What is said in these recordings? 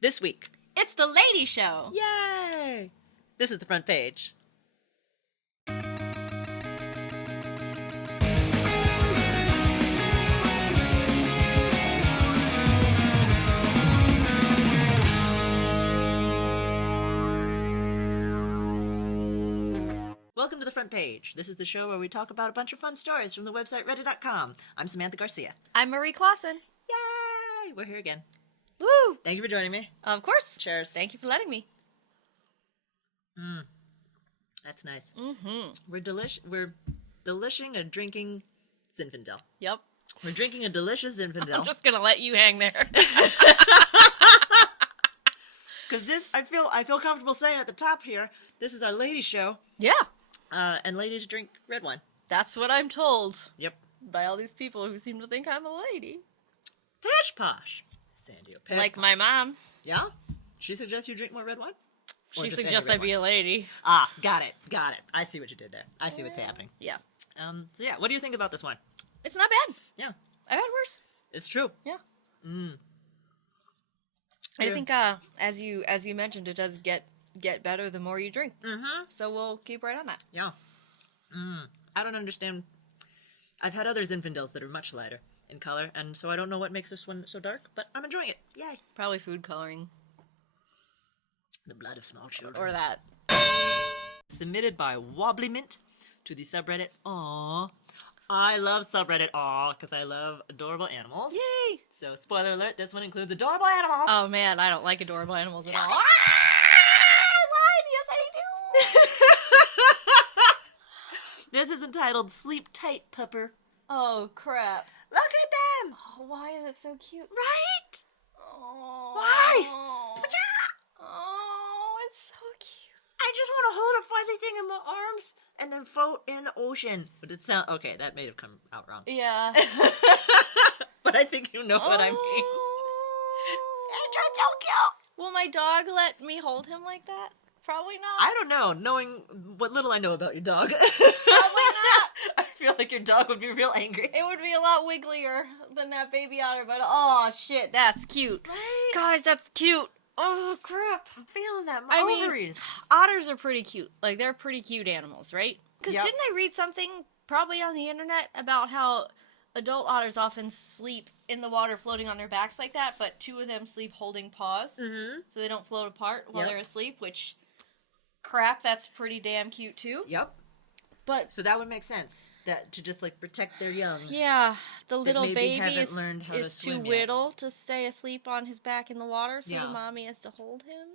This week. It's the Lady Show. Yay! This is the front page. Welcome to the front page. This is the show where we talk about a bunch of fun stories from the website reddit.com. I'm Samantha Garcia. I'm Marie Clawson. Yay! We're here again. Woo! Thank you for joining me. Of course. Cheers. Thank you for letting me. That's nice. Mm-hmm. We're delishing a drinking Zinfandel. Yep. We're drinking a delicious Zinfandel. I'm just gonna let you hang there. Because this, I feel comfortable saying at the top here, this is our lady show. Yeah. And ladies drink red wine. That's what I'm told. Yep. By all these people who seem to think I'm a lady. Pish posh. Sandy, pish Like posh. my mom. Yeah? She suggests you drink more red wine? Or She just any suggests red I be wine? a lady. Ah, got it. I see what you did there. I see what's happening. Yeah. So yeah, what do you think about this wine? It's not bad. Yeah. I've had worse. It's true. Yeah. Mm. I think, as you mentioned, it does get better the more you drink. Mm-hmm. So we'll keep right on that. Yeah. I don't understand. I've had other Zinfandels that are much lighter in color, and so I don't know what makes this one so dark, but I'm enjoying it. Yay. Probably food coloring. The blood of small children. Or that. Submitted by Wobbly Mint to the subreddit Aww. I love subreddit Aww because I love adorable animals. Yay! So, spoiler alert, this one includes adorable animals. Oh man, I don't like adorable animals at all. I lied! Yes, I do! This is entitled Sleep Tight, Pupper. Oh crap. Look at them! Oh, why is it so cute? Right? Oh. Why? Oh, it's so cute. I just want to hold a fuzzy thing in my arms and then float in the ocean. But it sound okay, that may have come out wrong. Yeah. But I think you know what I mean. It's just so cute! Will my dog let me hold him like that? Probably not. I don't know, knowing what little I know about your dog. Probably not. I feel like your dog would be real angry. It would be a lot wigglier than that baby otter, but oh shit, that's cute. Right? Guys, that's cute. Oh crap. I'm feeling that. I My mean, ovaries. Otters are pretty cute. Like, they're pretty cute animals, right? Because Yep. didn't I read something, probably on the internet, about how adult otters often sleep in the water floating on their backs like that, but two of them sleep holding paws, so they don't float apart while Yep. they're asleep, which, crap, that's pretty damn cute too. Yep. But, So that would make sense. That to just like protect their young. yeah, the little maybe baby haven't learned how to is too swim yet. little to stay asleep on his back in the water, so Yeah. the mommy has to hold him.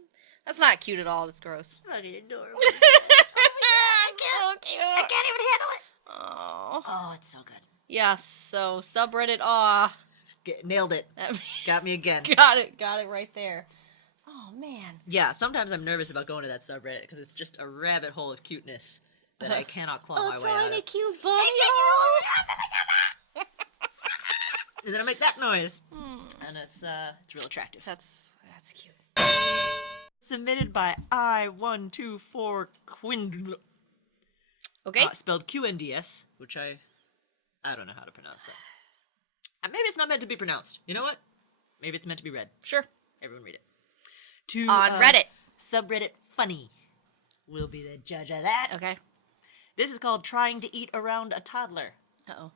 That's not cute at all, that's gross. Oh, adorable. So cute. I can't even handle it. Oh. Oh, it's so good. Yes, so subreddit aw. Nailed it. Got me again. Got it right there. Oh man. Yeah, sometimes I'm nervous about going to that subreddit because it's just a rabbit hole of cuteness that I cannot claw my way out of. cute bunny. And then I make that noise, and it's real attractive. That's cute. Submitted by I124 Quindl. Okay. Spelled QNDS, which I don't know how to pronounce that. Maybe it's not meant to be pronounced. You know what? Maybe it's meant to be read. Sure. Everyone read it. To, On Reddit. Subreddit Funny will be the judge of that. Okay. This is called Trying to Eat Around a Toddler. Uh-oh.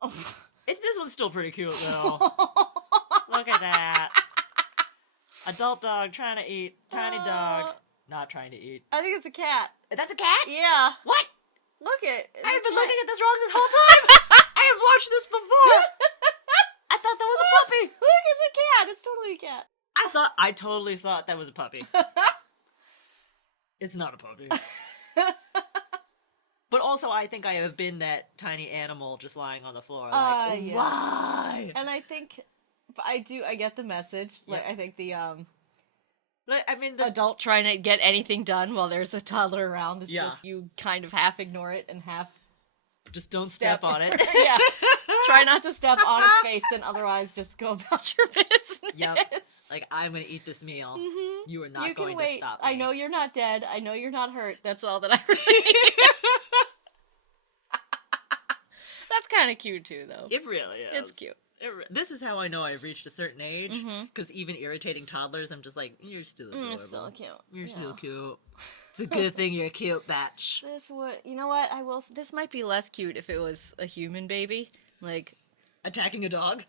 Oh. This one's still pretty cute, though. Look at that. Adult dog trying to eat. Tiny dog not trying to eat. I think it's a cat. That's a cat? Yeah. What? Look it. I've been looking at this wrong this whole time. I have watched this before. I thought that was a puppy. Look, it's a cat. It's totally a cat. I totally thought that was a puppy. It's not a puppy. But also, I think I have been that tiny animal just lying on the floor. Like, yeah. why? And I think I get the message. Like, Yeah. I think the Like, I mean, the adult trying to get anything done while there's a toddler around is Yeah. just you kind of half ignore it and half just don't step on it. Yeah. Try not to step on its face and otherwise just go about your business. Yep. Like, I'm gonna eat this meal. Mm-hmm. You are not You going can wait. to stop me. I know you're not dead. I know you're not hurt. That's all that I really need. That's kind of cute too, though. It really is. It's cute. This is how I know I've reached a certain age, because even irritating toddlers, I'm just like, you're still adorable. It's so cute. You're still cute. It's a good thing you're a cute batch. You know what? This might be less cute if it was a human baby, like attacking a dog.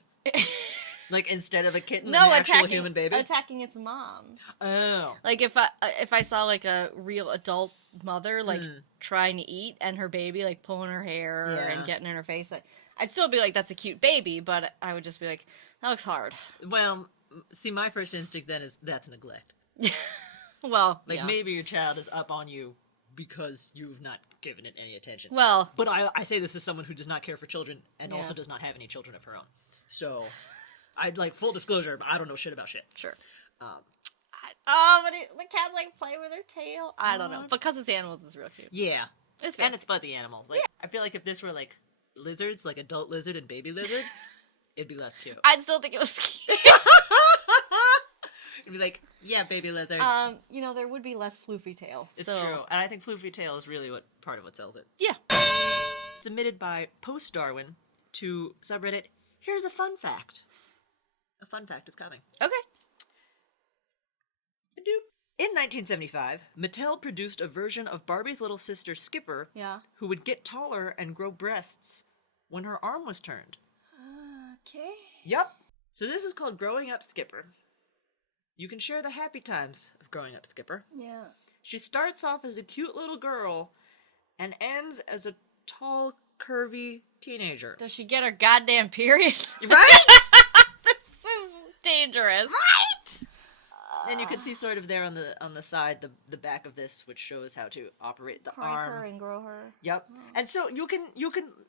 Like instead of a kitten, no, an actual human baby attacking its mom. Oh, like if I saw like a real adult mother like trying to eat and her baby like pulling her hair and getting in her face, I'd still be like, that's a cute baby, but I would just be like, that looks hard. Well, see, my first instinct then is that's neglect. Well, like maybe your child is up on you because you've not given it any attention. Well, but I say this as someone who does not care for children and also does not have any children of her own. So, I'd like full disclosure, but I don't know shit about shit. Sure. But the cats like play with their tail. I don't know, because it's animals, it's real cute. Yeah, it's fair. And it's fuzzy animals. Like I feel like if this were like lizards, like adult lizard and baby lizard, it'd be less cute. I'd still think it was cute. It'd be like, yeah, baby lizard. There would be less floofy tail. It's true, and I think floofy tail is really part of what sells it. Yeah. Submitted by Post Darwin to subreddit. Here's a fun fact. A fun fact is coming. Okay. In 1975, Mattel produced a version of Barbie's little sister Skipper, who would get taller and grow breasts when her arm was turned. Okay. Yep. So this is called Growing Up Skipper. You can share the happy times of growing up Skipper. Yeah. She starts off as a cute little girl and ends as a tall, curvy teenager. Does she get her goddamn period? Right? This is dangerous. Right? And you can see sort of there on the side, the back of this, which shows how to operate the arm. Her and grow her. Yep. And so you can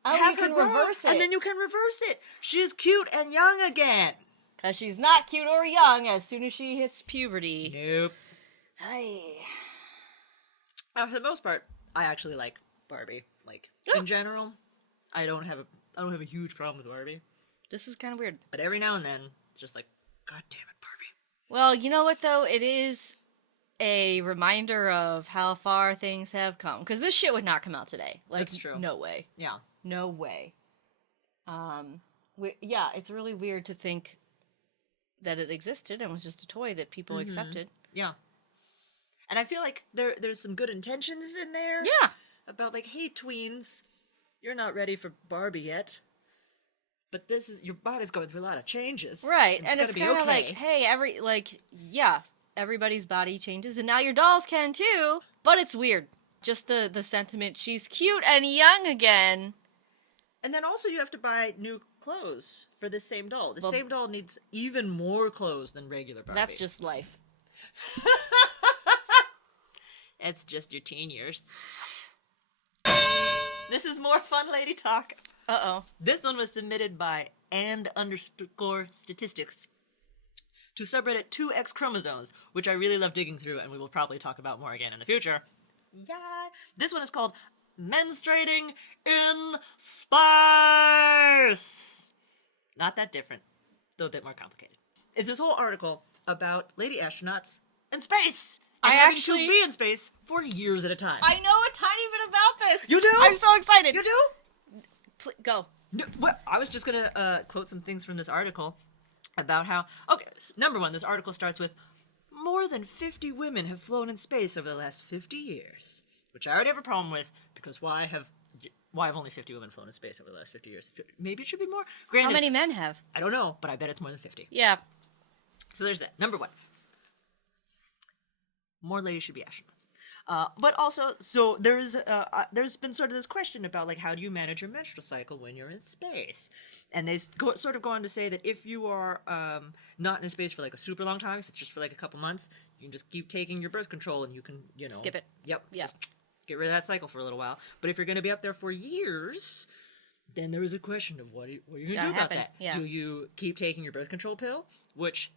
have her grow, reverse it. And then you can reverse it. She's cute and young again. Because she's not cute or young as soon as she hits puberty. Nope. Hey. For the most part, I actually like Barbie. Like in general, I don't have a huge problem with Barbie. This is kind of weird. But every now and then, it's just like, God damn it, Barbie. Well, you know what though? It is a reminder of how far things have come. Because this shit would not come out today. Like, that's true. No way. Yeah. No way. It's really weird to think that it existed and was just a toy that people accepted. Yeah. And I feel like there's some good intentions in there. Yeah. About like, hey, tweens, you're not ready for Barbie yet. But your body's going through a lot of changes. Right. And it's kind of like, hey, everybody's body changes and now your dolls can too. But it's weird. Just the sentiment, she's cute and young again. And then also you have to buy new clothes for this same doll. The same doll needs even more clothes than regular Barbie. That's just life. It's just your teen years. This is more fun lady talk. Uh-oh. This one was submitted by &_statistics to subreddit 2X chromosomes, which I really love digging through, and we will probably talk about more again in the future. Yeah. This one is called Menstruating in Space. Not that different, though a bit more complicated. It's this whole article about lady astronauts in space. And having to be in space for years at a time. I know a tiny bit about this. You do? I'm so excited. You do? Go. No, well, I was just going to quote some things from this article about how... Okay, number one, this article starts with, more than 50 women have flown in space over the last 50 years. Which I already have a problem with, because why have only 50 women flown in space over the last 50 years? Maybe it should be more. Granted, how many men have? I don't know, but I bet it's more than 50. Yeah. So there's that. Number one. More ladies should be astronauts. But also, so there's been sort of this question about, like, how do you manage your menstrual cycle when you're in space? And they sort of go on to say that if you are not in space for, like, a super long time, if it's just for, like, a couple months, you can just keep taking your birth control and you can, skip it. Yep. Yeah. Just get rid of that cycle for a little while. But if you're going to be up there for years, then there is a question of what are you going to do about that? Yeah. Do you keep taking your birth control pill? Which...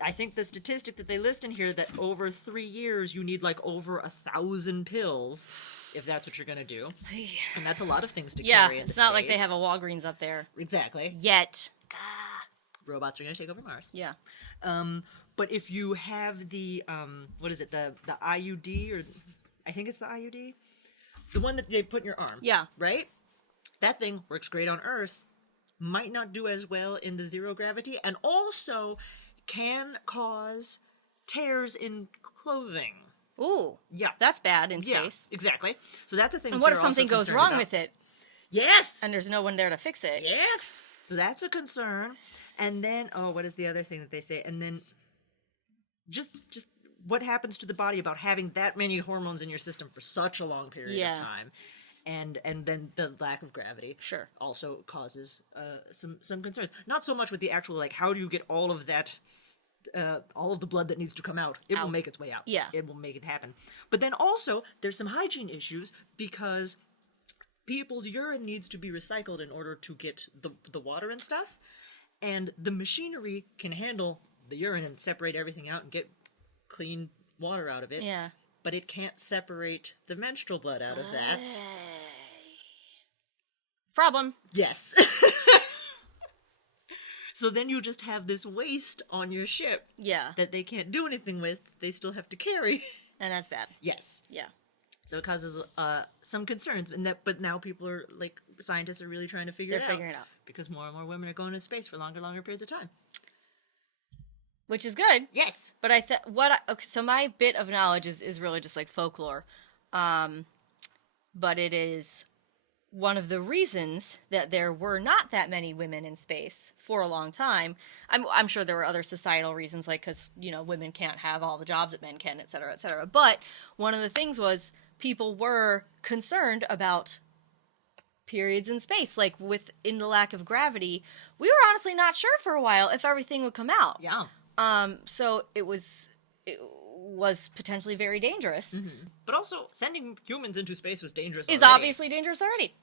I think the statistic that they list in here that over 3 years you need like over 1,000 pills if that's what you're gonna do, and that's a lot of things to carry. It's not like they have a Walgreens up there. Exactly. Yet. Robots are gonna take over Mars. Yeah. But if you have the what is it, the IUD, or I think it's the IUD, the one that they put in your arm. Yeah. Right. That thing works great on Earth. might not do as well in the zero gravity, and also can cause tears in clothing. Ooh. Yeah. That's bad in space. Yeah, exactly. So that's a thing. And what if something goes wrong with it? Yes! And there's no one there to fix it. Yes! So that's a concern. And then, what is the other thing that they say? And then just what happens to the body about having that many hormones in your system for such a long period of time. And then the lack of gravity also causes some concerns. Not so much with the actual, like, how do you get all of that, all of the blood that needs to come out. It will make its way out. Yeah. It will make it happen. But then also, there's some hygiene issues because people's urine needs to be recycled in order to get the water and stuff. And the machinery can handle the urine and separate everything out and get clean water out of it. Yeah. But it can't separate the menstrual blood out of that. Problem. Yes. So then you just have this waste on your ship. Yeah. That they can't do anything with. They still have to carry. And that's bad. Yes. Yeah. So it causes some concerns, but now people are, like, scientists are really trying to figure it out. They're figuring it out. Because more and more women are going to space for longer periods of time. Which is good. Yes. But so my bit of knowledge is really just like folklore. But it is one of the reasons that there were not that many women in space for a long time. I'm sure there were other societal reasons, like because, women can't have all the jobs that men can, et cetera, et cetera. But one of the things was people were concerned about periods in space. Like in the lack of gravity, we were honestly not sure for a while if everything would come out. Yeah. So it was potentially very dangerous. Mm-hmm. But also, sending humans into space was dangerous Is already. obviously dangerous already.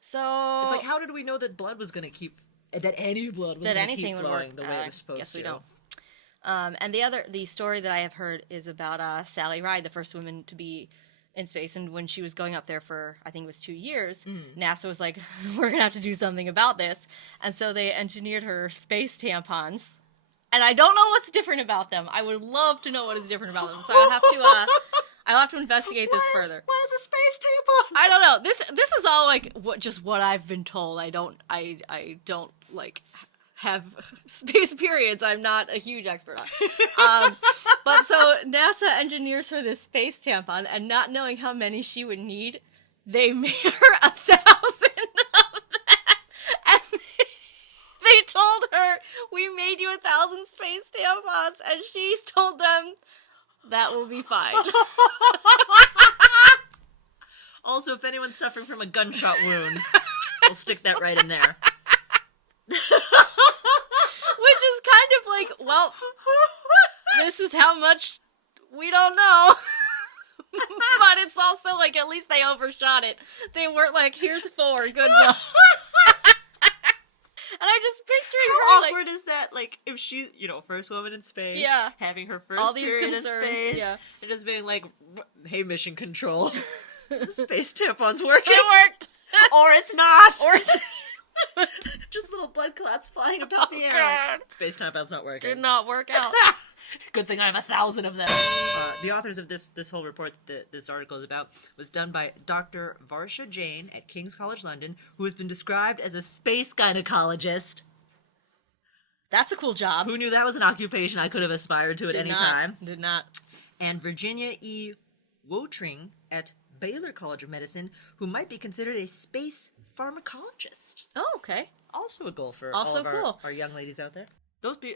So it's like, how did we know that blood was going to keep, that any blood was going to keep flowing the way it was supposed guess to? we don't. And the story that I have heard is about Sally Ride, the first woman to be in space, and when she was going up there for, I think it was 2 years, NASA was like, we're going to have to do something about this. And so they engineered her space tampons. And I don't know what's different about them. I would love to know what is different about them. So I'll have to investigate this further. What is a space tampon? I don't know. This is all like what I've been told. I don't like have space periods. I'm not a huge expert on. But so NASA engineers her this space tampon, and not knowing how many she would need, they made her 1,000 of them. And they told her, we made you 1,000 space tampons, and she told them, that will be fine. Also, if anyone's suffering from a gunshot wound, we'll stick that right in there. Which is kind of like, well, this is how much we don't know. But it's also like, at least they overshot it. They weren't like, here's 4, good luck. And I'm just picturing How her, awkward is that? Like, if she's, first woman in space, having her first all these period concerns, in space, and just being like, hey, mission control, the space tampon's working. It worked! Or it's not! Or it's... Just little blood clots flying about the air. God. Like, space tampon's not working. Did not work out. Good thing I have 1,000 of them. The authors of this whole report that this article is about was done by Dr. Varsha Jain at King's College London, who has been described as a space gynecologist. That's a cool job. Who knew that was an occupation I could have aspired to at any time? Did not. And Virginia E. Wotring at Baylor College of Medicine, who might be considered a space pharmacologist. Oh, okay. Also a goal for also all of cool. our young ladies out there.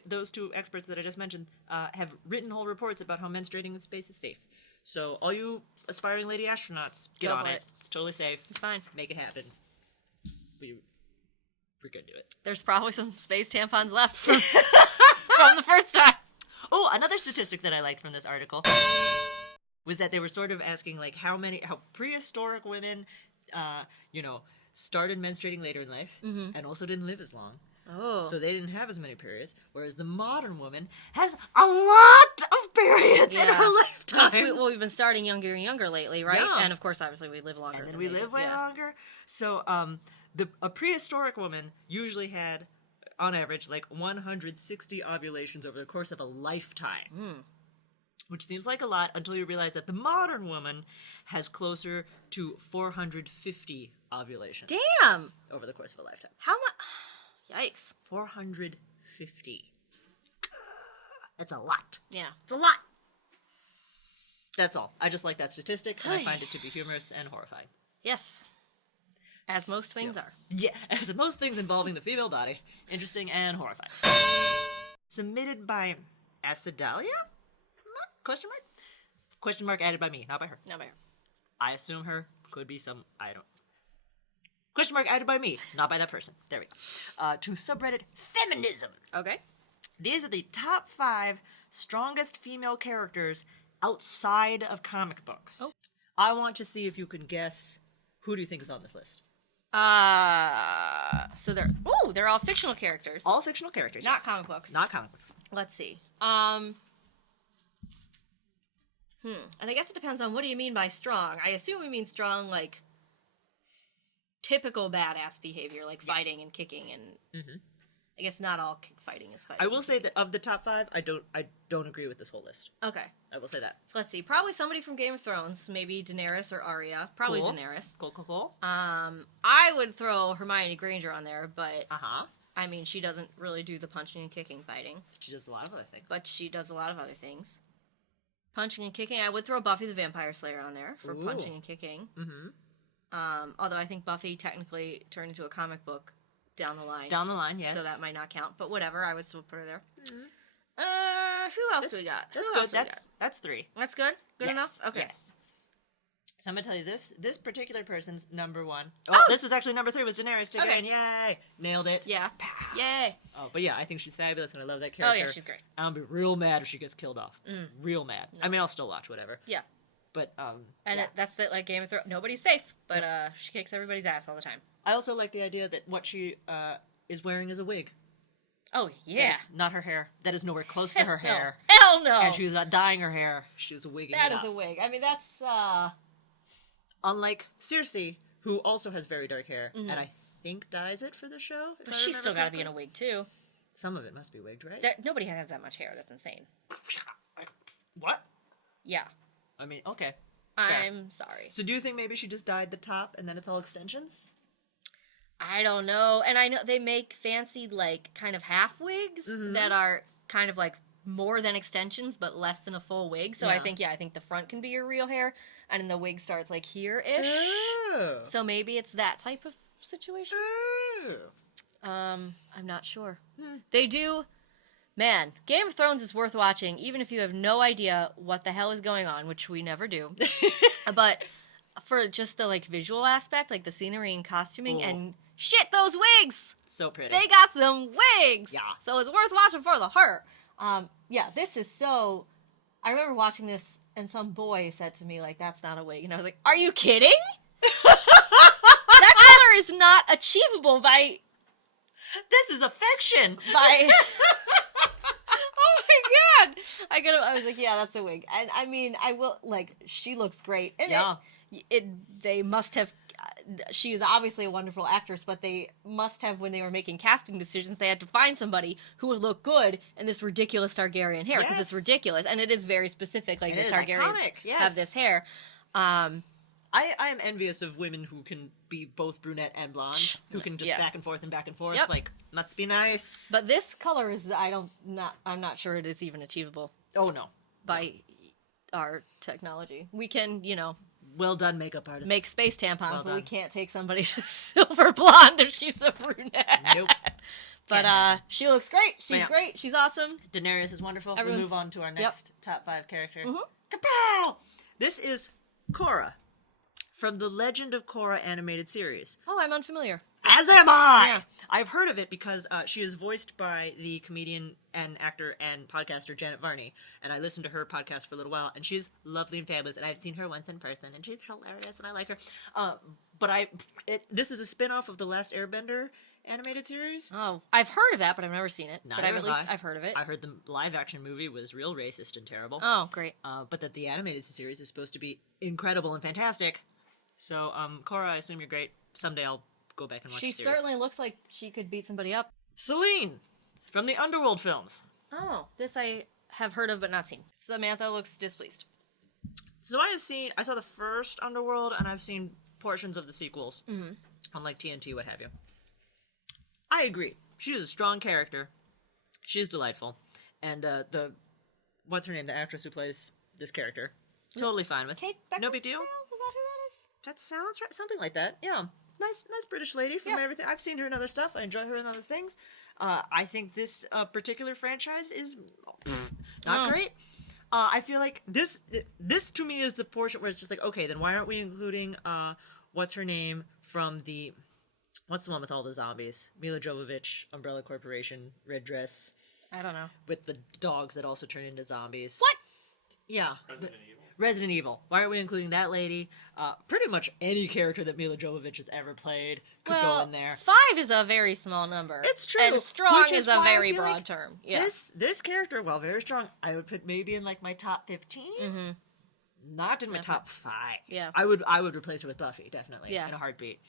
Those two experts that I just mentioned have written whole reports about how menstruating in space is safe. So all you aspiring lady astronauts, get Go on for it. it. It's totally safe. It's fine. Make it happen. We're gonna do it. There's probably some space tampons left from the first time. Oh, another statistic that I liked from this article was that they were sort of asking, like, how prehistoric women, started menstruating later in life and also didn't live as long. Oh. So they didn't have as many periods, whereas the modern woman has a lot of periods in her lifetime. We've been starting younger and younger lately, right? Yeah. And of course, obviously, we live longer. And then we live way longer. So a prehistoric woman usually had, on average, like 160 ovulations over the course of a lifetime. Which seems like a lot until you realize that the modern woman has closer to 450 ovulations. Damn! Over the course of a lifetime. How much? Yikes. 450. That's a lot. Yeah. It's a lot. That's all. I just like that statistic, and I find it to be humorous and horrifying. Yes. As most things are. Yeah, as most things involving the female body. Interesting and horrifying. Submitted by Acidalia? Question mark? Question mark added by me, not by her. Not by her. I assume her. Could be some... I don't... Question mark added by me, not by that person. There we go. To subreddit Feminism. Okay. These are the top 5 strongest female characters outside of comic books. Oh. I want to see if you can guess who do you think is on this list. So they're all fictional characters. All fictional characters. Not yes. comic books. Not comic books. Let's see. And I guess it depends on what do you mean by strong. I assume we mean strong, like, typical badass behavior, like fighting and kicking and... Mm-hmm. I guess not all fighting is fighting. I will say that of the top 5, I don't agree with this whole list. Okay. I will say that. So let's see. Probably somebody from Game of Thrones. Maybe Daenerys or Arya. Probably cool. Daenerys. Cool. I would throw Hermione Granger on there, but... Uh-huh. I mean, she doesn't really do the punching and kicking fighting. She does a lot of other things. But she does a lot of other things. Punching and kicking. I would throw Buffy the Vampire Slayer on there for punching and kicking. Mm-hmm. Although I think Buffy technically turned into a comic book down the line. Down the line, yes. So that might not count. But whatever, I would still put her there. Mm-hmm. Who else do we got? That's good. That's 3. That's good? Good yes. enough? Okay. Yes. So I'm going to tell you this particular person's number 1. Oh, this was actually number 3 was Daenerys Targaryen. Okay. Yay! Nailed it. Yeah. Pow. Yay. Oh, but yeah, I think she's fabulous and I love that character. Oh yeah, she's great. I'll be real mad if she gets killed off. Real mad. No. I mean, I'll still watch whatever. Yeah. But, that's it, like Game of Thrones. Nobody's safe, but she kicks everybody's ass all the time. I also like the idea that what she is wearing is a wig. Oh, yeah. That's not her hair. That is nowhere close to her hair. Hell no! And she's not dyeing her hair. She's wigging That it is up. a wig. I mean, that's, Unlike Cersei, who also has very dark hair, and I think dyes it for the show. But she's still got to be in a wig, too. Some of it must be wigged, right? Nobody has that much hair. That's insane. What? Yeah. I mean, okay. I'm sorry. So do you think maybe she just dyed the top and then it's all extensions? I don't know. And I know they make fancy, like, kind of half wigs that are kind of, like, more than extensions, but less than a full wig. So I think the front can be your real hair, and then the wig starts, like, here-ish. Oh. So maybe it's that type of situation. Oh. I'm not sure. They do... Man, Game of Thrones is worth watching, even if you have no idea what the hell is going on, which we never do. But for just the, like, visual aspect, like the scenery and costuming, and shit, those wigs! So pretty. They got some wigs! Yeah. So it's worth watching for the her. This is so... I remember watching this, and some boy said to me, like, that's not a wig. And I was like, are you kidding? That color is not achievable by... This is a fiction! By... Oh my god! I was like, yeah, that's a wig. And I mean, I will, like, she looks great. And yeah. They must have... She is obviously a wonderful actress, but they must have, when they were making casting decisions, they had to find somebody who would look good in this ridiculous Targaryen hair, because it's ridiculous, and it is very specific, like, the Targaryens have this hair. I am envious of women who can be both brunette and blonde, who can just back and forth and back and forth, like, must be nice. But this color is, I'm not sure it is even achievable. Oh, no. By our technology. We can, well done, makeup artist. Make space tampons, but we can't take somebody silver blonde if she's a brunette. Nope. But she looks great. She's great. She's awesome. Daenerys is wonderful. We'll move on to our next top 5 character. Mm-hmm. Kapow! This is Korra from the Legend of Korra animated series. Oh, I'm unfamiliar. As am I! Yeah. I've heard of it because she is voiced by the comedian and actor and podcaster Janet Varney, and I listened to her podcast for a little while, and she's lovely and fabulous, and I've seen her once in person, and she's hilarious, and I like her. But this is a spin-off of The Last Airbender animated series. Oh, I've heard of that, but I've never seen it. Neither but have I. I've heard of it. I heard the live-action movie was real racist and terrible. Oh, great. But that the animated series is supposed to be incredible and fantastic. So, Korra, I assume you're great. Someday I'll go back and watch the series. She certainly looks like she could beat somebody up. Selene, from the Underworld films. Oh, this I have heard of but not seen. Samantha looks displeased. So I saw the first Underworld, and I've seen portions of the sequels on, like, TNT, what have you. I agree. She is a strong character. She's delightful. And what's her name? The actress who plays this character. Totally fine with. Kate Beckinsale? No big deal. Is that who that is? That sounds right. Something like that. Yeah. Nice British lady from everything. I've seen her in other stuff. I enjoy her in other things. I think this particular franchise is not great. I feel like this to me is the portion where it's just like, okay, then why aren't we including what's her name from what's the one with all the zombies? Mila Jovovich, Umbrella Corporation, red dress. I don't know. With the dogs that also turn into zombies. What? Yeah. Resident Evil. Why aren't we including that lady? Pretty much any character that Mila Jovovich has ever played could go in there. 5 is a very small number. It's true. And strong Which is a very broad like term. Yeah. This character, while very strong, I would put maybe in like my top 15. Mm-hmm. Not in my top 5. Yeah. I would replace her with Buffy, definitely. Yeah. In a heartbeat.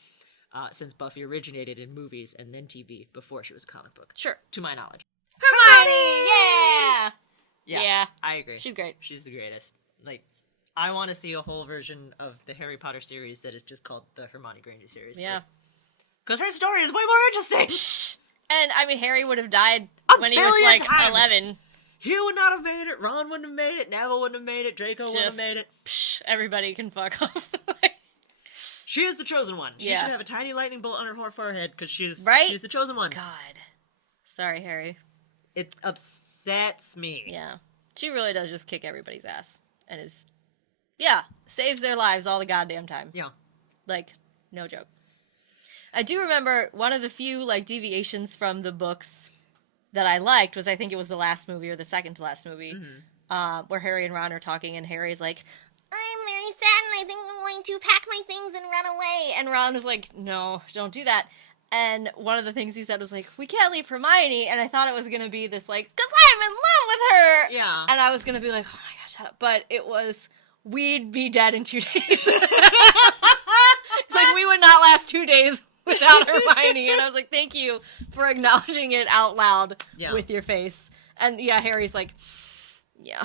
Since Buffy originated in movies and then TV before she was a comic book. Sure. To my knowledge. Hermione! Yeah! I agree. She's great. She's the greatest. Like, I want to see a whole version of the Harry Potter series that is just called the Hermione Granger series. Yeah. Because her story is way more interesting. And, I mean, Harry would have died when he was, billion like, times. 11. He would not have made it. Ron wouldn't have made it. Neville wouldn't have made it. Draco wouldn't have made it. Everybody can fuck off. She is the chosen one. She Yeah. should have a tiny lightning bolt on her forehead because she's the chosen one. God. Sorry, Harry. It upsets me. Yeah. She really does just kick everybody's ass. And saves their lives all the goddamn time. Yeah. Like, no joke. I do remember one of the few, like, deviations from the books that I liked was, I think it was the last movie or the second to last movie, where Harry and Ron are talking, and Harry's like, I'm very sad, and I think I'm going to pack my things and run away. And Ron was like, no, don't do that. And one of the things he said was like, we can't leave Hermione. And I thought it was going to be this, like, because I'm in love with her. Yeah. And I was going to be like, oh my gosh, shut up. But it was, we'd be dead in 2 days. It's like, we would not last 2 days without Hermione. And I was like, thank you for acknowledging it out loud with your face. And yeah, Harry's like, yeah.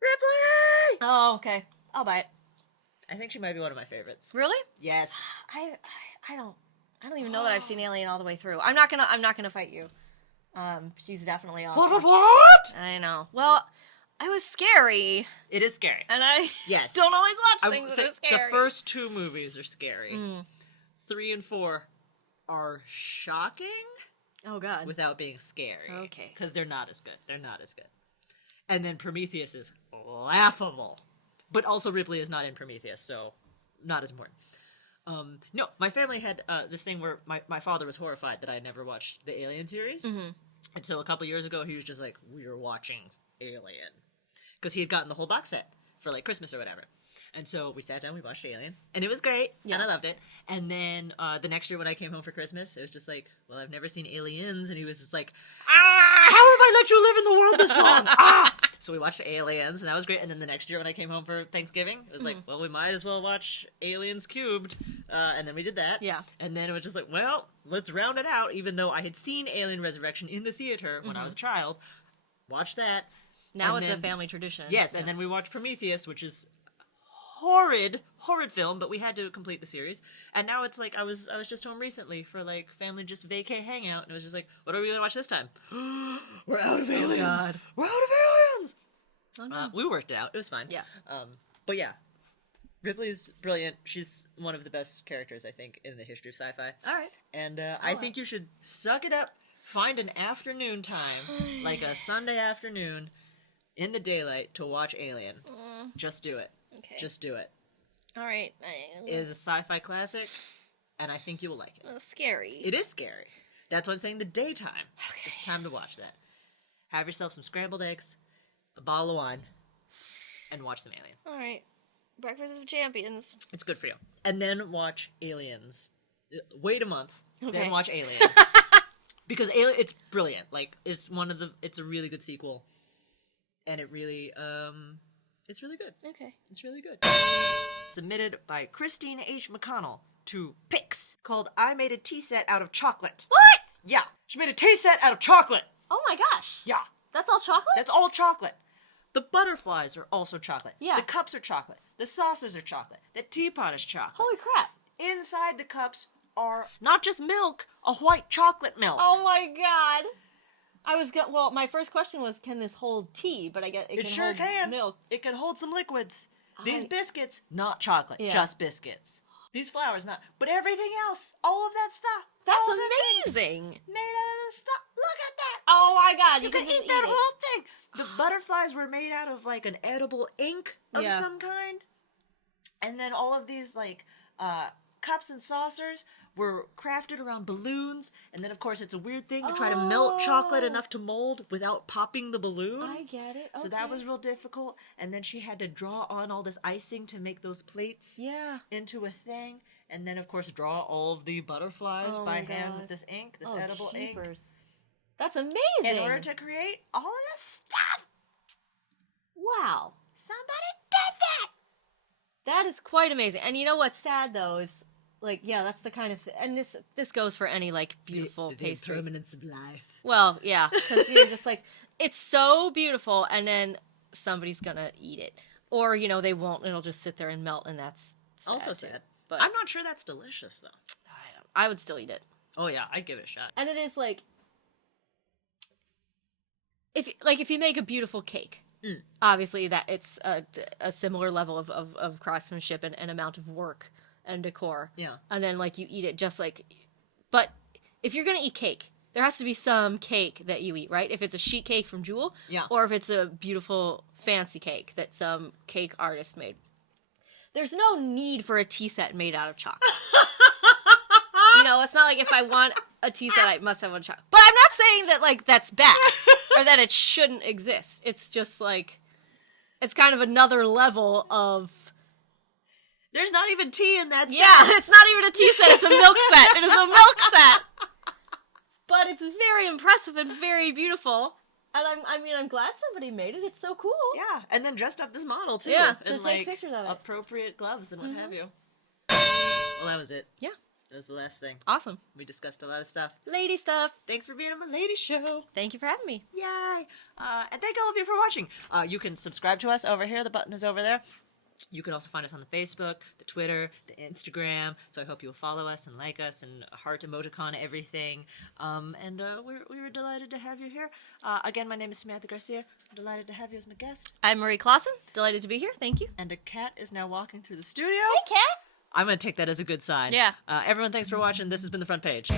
Ripley! Oh, okay. I'll buy it. I think she might be one of my favorites. Really? Yes. I don't even know that I've seen Alien all the way through. I'm not gonna fight you. She's definitely awesome. What? I know. Well, it was scary. It is scary. And I Yes. don't always watch things that are scary. The first 2 movies are scary. 3 and 4 are shocking. Oh, God. Without being scary. Okay. Because they're not as good. And then Prometheus is laughable. But also Ripley is not in Prometheus, so not as important. No, my family had this thing where my father was horrified that I had never watched the Alien series. Mm-hmm. And so a couple years ago, he was just like, we were watching Alien. Because he had gotten the whole box set for like Christmas or whatever. And so we sat down, we watched Alien, and it was great, and I loved it. And then the next year when I came home for Christmas, it was just like, well, I've never seen Aliens, and he was just like, how have I let you live in the world this long? So we watched Aliens, and that was great. And then the next year when I came home for Thanksgiving, it was like, well, we might as well watch Aliens Cubed, and then we did that. Yeah. And then it was just like, well, let's round it out, even though I had seen Alien Resurrection in the theater when I was a child. Watch that. Now it's a family tradition. Yes, and then we watched Prometheus, which is horrid film, but we had to complete the series. And now it's like I was just home recently for like family just vacay hangout, and it was just like, what are we gonna watch this time? We're out of aliens. God. We're out of aliens. Oh, no. We worked it out. It was fine. Yeah. But yeah, Ripley's brilliant. She's one of the best characters I think in the history of sci-fi. All right. And I think you should suck it up. Find an afternoon time, like a Sunday afternoon, in the daylight to watch Alien. Just do it. Okay. Just do it. All right. It is a sci-fi classic, and I think you will like it. It's scary. It is scary. That's why I'm saying the daytime. Okay. It's time to watch that. Have yourself some scrambled eggs, a bottle of wine, and watch some Alien. All right. Breakfast of Champions. It's good for you. And then watch Aliens. Wait a month, Okay. then watch Aliens. Because it's brilliant. Like, it's a really good sequel. And it really, it's really good. Okay. It's really good. Submitted by Christine H. McConnell to Pix, called I Made a Tea Set Out of Chocolate. What? Yeah. She made a tea set out of chocolate. Oh my gosh. Yeah. That's all chocolate? That's all chocolate. The butterflies are also chocolate. Yeah. The cups are chocolate. The saucers are chocolate. The teapot is chocolate. Holy crap. Inside the cups are not just milk, a white chocolate milk. Oh my god. Well, my first question was, can this hold tea? But I guess it can sure hold can. milk. It can hold some liquids. These biscuits, not chocolate, just biscuits. These flowers, not. But everything else, all of that stuff. That's Made amazing. out of the stuff. Look at that. Oh my god, You can can just eat that it. whole thing. The butterflies were made out of like an edible ink of some kind. And then all of these like cups and saucers were crafted around balloons. And then of course it's a weird thing to try to melt chocolate enough to mold without popping the balloon. I get it. Okay. So that was real difficult. And then she had to draw on all this icing to make those plates into a thing. And then of course draw all of the butterflies by hand with this ink, this edible ink. That's amazing. In order to create all of this stuff. Wow. Somebody did that. That is quite amazing. And you know what's sad though is, like, that's the kind of and this goes for any like beautiful pastry. The impermanence of life. Well, yeah, because you're just like, it's so beautiful, and then somebody's gonna eat it, or they won't. It'll just sit there and melt, and that's sad Also too. sad. But I'm not sure that's delicious though. I would still eat it. Oh yeah, I'd give it a shot. And it is like, if you make a beautiful cake, obviously that it's a similar level of craftsmanship and amount of work and decor. Yeah. And then like you eat it just like, but if you're gonna eat cake, there has to be some cake that you eat, right? If it's a sheet cake from Jewel, or if it's a beautiful fancy cake that some cake artist made. There's no need for a tea set made out of chocolate. It's not like if I want a tea set, I must have one chocolate. But I'm not saying that like that's bad or that it shouldn't exist. It's just like, it's kind of another level of. There's not even tea in that set. Yeah, it's not even a tea set. It's a milk set. It is a milk set. But it's very impressive and very beautiful. And I'm glad somebody made it. It's so cool. Yeah, and then dressed up this model too. Yeah, to in, take pictures of it. Appropriate gloves and what have you. Well, that was it. Yeah. That was the last thing. Awesome. We discussed a lot of stuff. Lady stuff. Thanks for being on my lady show. Thank you for having me. Yay. And thank all of you for watching. You can subscribe to us over here. The button is over there. You can also find us on the Facebook, the Twitter, the Instagram. So I hope you'll follow us and like us and heart emoticon everything. And we were delighted to have you here. Again, my name is Samantha Garcia. I'm delighted to have you as my guest. I'm Marie Clawson. Delighted to be here. Thank you. And a cat is now walking through the studio. Hey, cat. I'm going to take that as a good sign. Yeah. Everyone, thanks for watching. This has been The Front Page.